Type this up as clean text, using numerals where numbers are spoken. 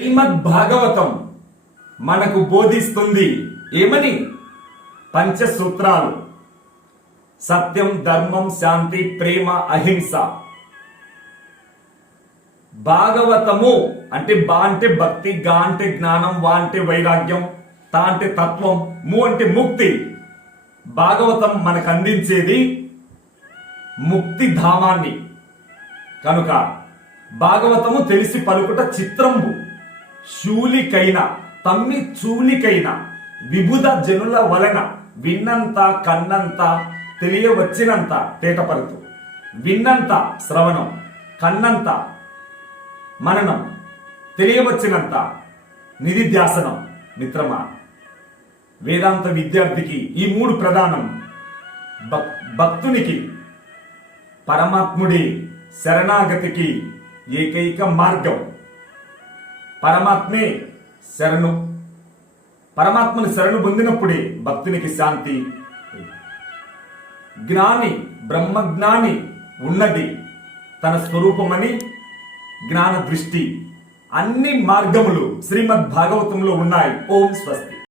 శ్రీమద్ భాగవతం మనకు బోధిస్తుంది ఏమని? పంచసూత్రాలు. సత్యం, ధర్మం, శాంతి, ప్రేమ, అహింస. భాగవతము అంటే బా అంటే భక్తి, గా అంటే జ్ఞానం, వా అంటే వైరాగ్యం, తా అంటే తత్వం, ము అంటే ముక్తి. భాగవతం మనకు అందించేది ముక్తి ధామాన్ని. కనుక భాగవతము తెలిసి పలుకుట చిత్రంబు, శూలికైన తమ్మి చూలికైన విభుద జనుల వలన విన్నంత కన్నంత తెలియవచ్చినంత తేటపరుతు. విన్నంత శ్రవణం, కన్నంత మననం, తెలియవచ్చినంత నిధిధ్యాసనం. మిత్రమా, వేదాంత విద్యార్థికి ఈ మూడు ప్రధానం. భక్తునికి పరమాత్ముడి శరణాగతికి ఏకైక మార్గం. పరమాత్మే శరణు. పరమాత్మని శరణు పొందినప్పుడే భక్తునికి శాంతి. జ్ఞాని, బ్రహ్మజ్ఞాని ఉన్నది తన స్వరూపమని జ్ఞాన దృష్టి. అన్ని మార్గములు శ్రీమద్ భాగవతంలో ఉన్నాయి. ఓం స్వస్తి.